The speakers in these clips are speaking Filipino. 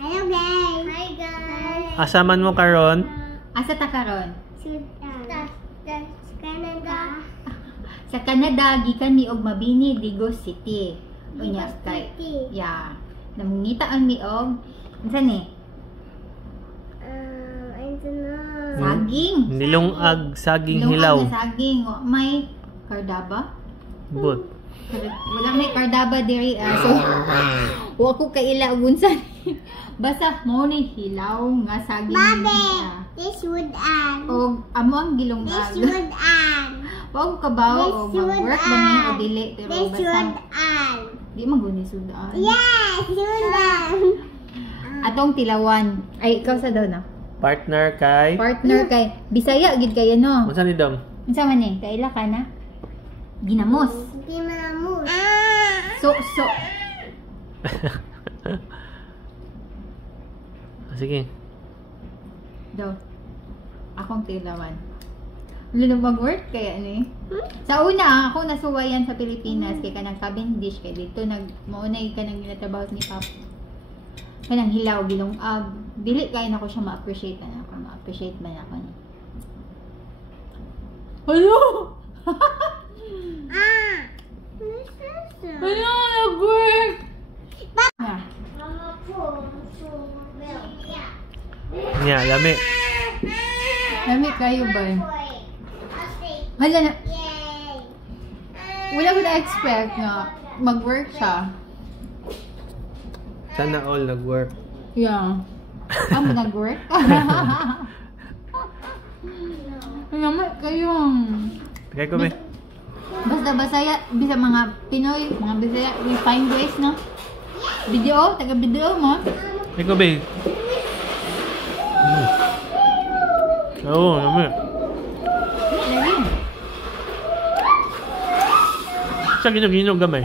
Hello guys. Hi guys. Asaman mo karon? Asa ta karon? Canada. Sa Canada gikan mi og Mabini, Digos City. Unya Digos kay. City. Yeah. Namungitaan mi og unsa ni? I don't know. Saging. Nilungag saging Nilungag hilaw. na saging. May kardaba? But. Wala may kardaba diri. So, wa ko kaila og unsa. Basta mo ni hilaw nga saging. This would end. Og amo ang gilungag. This would end. Wa ko kabaw og mag-work ba ni o dili pero This would basta end. di maguni sudaan. Yes, would end. Atong tilawan. Ay ikaw sa daw na. Partner kay. Partner kay Bisaya gid kayo no. Unsa ni dong? Unsa man ni? Kaila ka na? Ginamos. Hindi malamus. So. Sige. Daw. Akong tilawan. Lalo mag-work kaya ni. Sa una, ako nasuwayan sa Pilipinas kay kanang Cavendish kay dito maunay ka nang ginatrabaho ni Papa. Kanang hilaw gilungag. Dili kay nako siya ma-appreciate na ako. Ma-appreciate man ako ni. Hello. Hello, nag-work. Mama po. Nya, lami. Lami kayo ba? Hala na. Wala ko na-expect na mag-work siya. Sana all nag-work. Yeah. Amo nag-work? Lami kayo. Kaya ko be. Basta Bisaya, bisa mga Pinoy, mga Bisaya, we find ways, no? Video, taga-video mo. Kaya ko be. Oo, lami. Lagi. Sa ginog-ginog gamay.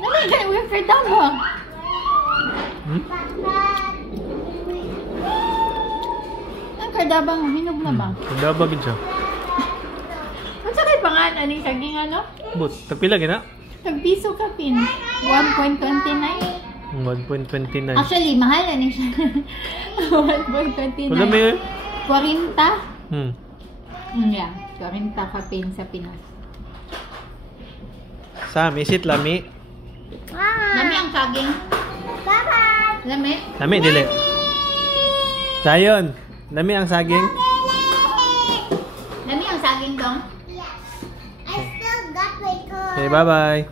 Lami kayo, we for damo. Ang kardabang hinog na ba? Kardaba gid siya. Ang sakay pangalan ni saging ano? But, tagpila gina? Tag-piso ka pin. 1.29. 1.29. Actually, mahal na ni siya. 1.29. Wala may 40. Yeah, 40 ka pin sa Pinas. Sam, is it lami? Lami ang saging. Bye-bye. Lami. Lami, dili. Sayon, lami ang saging. Lami ang saging dong. Yes. I still got my car. Okay, bye-bye.